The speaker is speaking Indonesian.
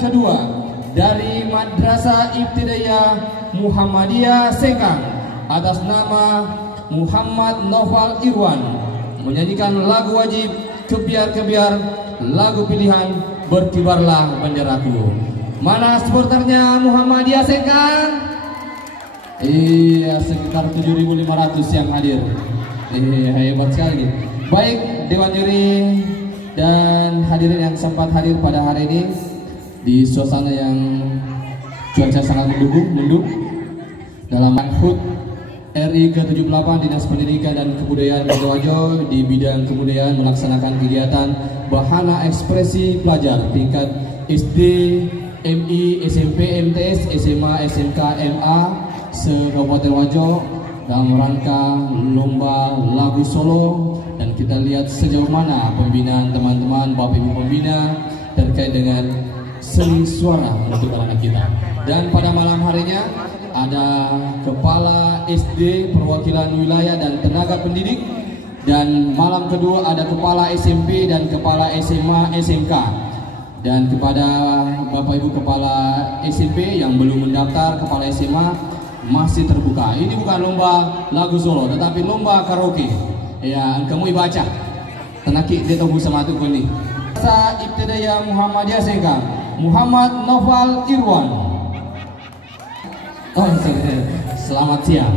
kedua dari Madrasah Ibtidaiyah Muhammadiyah Sengkang atas nama Muhammad Noval Irwan menyanyikan lagu wajib Kebiar-kebiar, lagu pilihan Berkibarlah Benderaku. Mana supporternya Muhammadiyah Sengkang? Iya, sekitar 7.500 yang hadir. Hebat sekali. Baik, Dewan Juri dan hadirin yang sempat hadir pada hari ini di suasana yang cuaca sangat mendukung dalam HUT RI ke-78 Dinas Pendidikan dan Kebudayaan Sidoarjo di bidang kebudayaan melaksanakan kegiatan Bahana Ekspresi Pelajar tingkat SD, MI, SMP, MTS, SMA, SMK, MA se-Kabupaten Wajo dalam rangka lomba lagu Solo, dan kita lihat sejauh mana pembinaan teman-teman Bapak Ibu pembina terkait dengan seni suara untuk anak kita. Dan pada malam harinya ada Kepala SD Perwakilan Wilayah dan Tenaga Pendidik, dan malam kedua ada Kepala SMP dan Kepala SMA SMK. Dan kepada Bapak Ibu Kepala SMP yang belum mendaftar, Kepala SMA masih terbuka. Ini bukan lomba lagu Solo tetapi lomba karaoke. Ya, kamu baca tenaki dia tahu sama tu ni. Madrasah Ibtidaiyah Muhammadiyah Sengkang, Muhammad Noval Irwan. Oh, selamat siang.